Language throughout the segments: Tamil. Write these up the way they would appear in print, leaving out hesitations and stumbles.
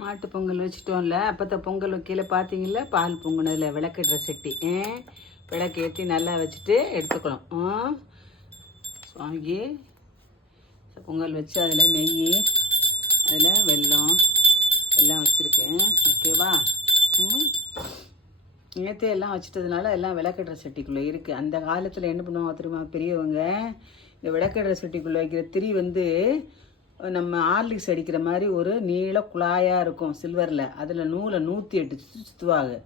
மாட்டு பொங்கல் வச்சுட்டோம்ல. அப்போத்த பொங்கல் வைக்கல பார்த்தீங்களா, பால் பொங்குனதில் விளக்குடுற சட்டி விளக்கு ஏற்றி நல்லா வச்சுட்டு எடுத்துக்கணும். சுவாமிக்கு பொங்கல் வச்சு அதில் நெய், அதில் வெல்லம் எல்லாம் வச்சுருக்கேன். ஓகேவா? நேற்றே எல்லாம் வச்சுட்டதுனால எல்லாம் விளக்குடுற சட்டிக்குள்ளே இருக்குது. அந்த காலத்தில் என்ன பண்ணுவாங்க தெரியுமா பெரியவங்க, இந்த விளக்குடுற சட்டிக்குள்ளே வைக்கிற திரி நம்ம ஆர்லிக்ஸ் அடிக்கிற மாதிரி ஒரு நீள குழாயாக இருக்கும் சில்வரில். அதில் நூலை 108 சுற்றுவாங்க.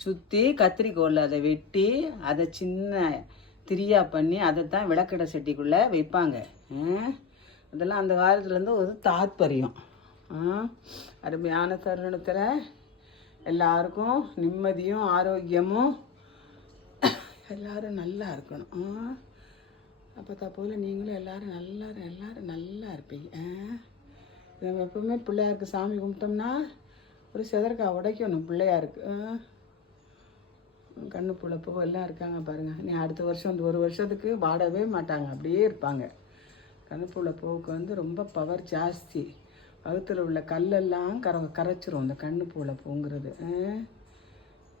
சுற்றி கத்திரிக்கோலில் அதை வெட்டி அதை சின்ன திரியாக பண்ணி அதை தான் விளக்கடை சட்டிக்குள்ளே வைப்பாங்க. அதெல்லாம் அந்த காலத்துலேருந்து ஒரு தாத்பரியம். அருமையான தருணத்தில் எல்லாருக்கும் நிம்மதியும் ஆரோக்கியமும் எல்லோரும் நல்லா இருக்கணும். அப்போ போல் நீங்களும் எல்லோரும் நல்லா இருப்பீங்க. நம்ம எப்பவுமே பிள்ளையாருக்கு சாமி கும்பிட்டோம்னா ஒரு செதற்காய் உடைக்கணும் பிள்ளையாருக்கு. கண்ணு புழப்போ எல்லாம் இருக்காங்க பாருங்கள். நீ அடுத்த வருஷம் இந்த ஒரு வருஷத்துக்கு வாடவே மாட்டாங்க, அப்படியே இருப்பாங்க. கண்ணு புழப்போவுக்கு ரொம்ப பவர் ஜாஸ்தி. வகுத்தில் உள்ள கல்லெல்லாம் கரைச்சிரும் இந்த கண்ணு புழப்போங்கிறது.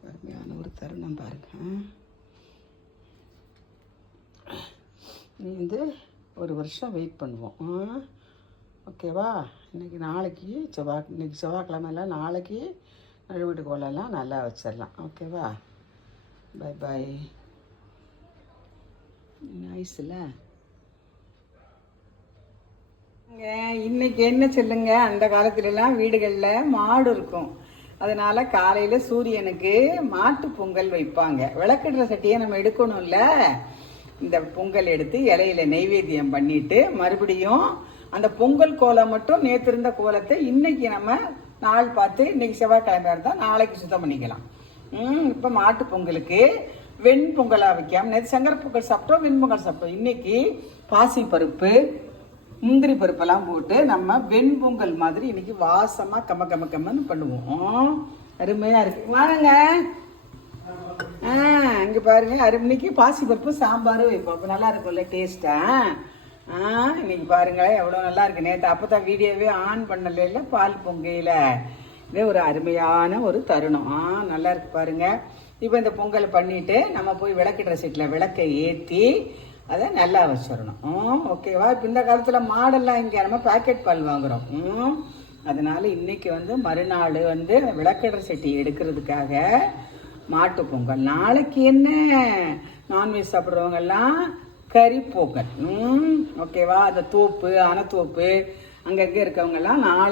அருமையான ஒரு தருணம் பாருங்க. நீ ஒரு வருஷம் வெயிட் பண்ணுவோம். ஓகேவா? நாளைக்கு செவ்வாய்க்கிழமைலாம் நாளைக்கு நழுவிட்டு கோலெல்லாம் நல்லா வச்சிடலாம். ஓகேவா? Bye bye. நைஸில் இன்னைக்கு என்ன சொல்லுங்க, அந்த காலத்துலலாம் வீடுகளில் மாடு இருக்கும். அதனால் காலையில் சூரியனுக்கு மாட்டு பொங்கல் வைப்பாங்க. விளக்குடுற சட்டியை நம்ம எடுக்கணும்ல. இந்த பொங்கல் எடுத்து இலையில நெய்வேத்தியம் பண்ணிட்டு மறுபடியும் அந்த பொங்கல் கோலம் மட்டும் நேற்று இருந்த கோலத்தை இன்னைக்கு நம்ம நாள் பார்த்து, இன்னைக்கு செவ்வாய்க்கிழமை இருந்தால் நாளைக்கு சுத்தம் பண்ணிக்கலாம். இப்போ மாட்டு பொங்கலுக்கு வெண்பொங்கலாக வைக்காம, நேற்று சங்கர பொங்கல் சாப்பிட்டோம், வெண்பொங்கல் சாப்பிட்டோம். இன்னைக்கு பாசி பருப்பு முந்திரி பருப்பெல்லாம் போட்டு நம்ம வெண்பொங்கல் மாதிரி இன்னைக்கு வாசமாக கம்மன்னு பண்ணுவோம். அருமையாக இருக்கு. வாங்க இங்கே பாருங்க. அருமைக்கு பாசி பருப்பு சாம்பாரும் வைப்போம். அப்போ நல்லா இருக்கும்ல டேஸ்ட்டாக. இன்னைக்கு பாருங்களேன் எவ்வளோ நல்லா இருக்கு. நேற்று அப்போ தான் வீடியோவே ஆன் பண்ணல பால் பொங்கையில். இதே ஒரு அருமையான ஒரு தருணம். நல்லா இருக்கு பாருங்க. இப்போ இந்த பொங்கலை பண்ணிட்டு நம்ம போய் விளக்குடுற சீட்டில் விளக்கை ஏற்றி அதை நல்லா வச்சிடணும். ஓகேவா? இப்போ இந்த காலத்தில் மாடெல்லாம் இங்கே நம்ம பேக்கெட் பால் வாங்குகிறோம். அதனால இன்னைக்கு மறுநாள் விளக்குடுற சட்டி எடுக்கிறதுக்காக மாட்டு பொங்கல். நாளைக்கு என்ன நான்வெஜ் சாப்பிட்றவங்கெல்லாம் கறி பொங்கல். ஓகேவா? அந்த தோப்பு அனத்தோப்பு அங்கங்கே இருக்கவங்கெல்லாம் நாளை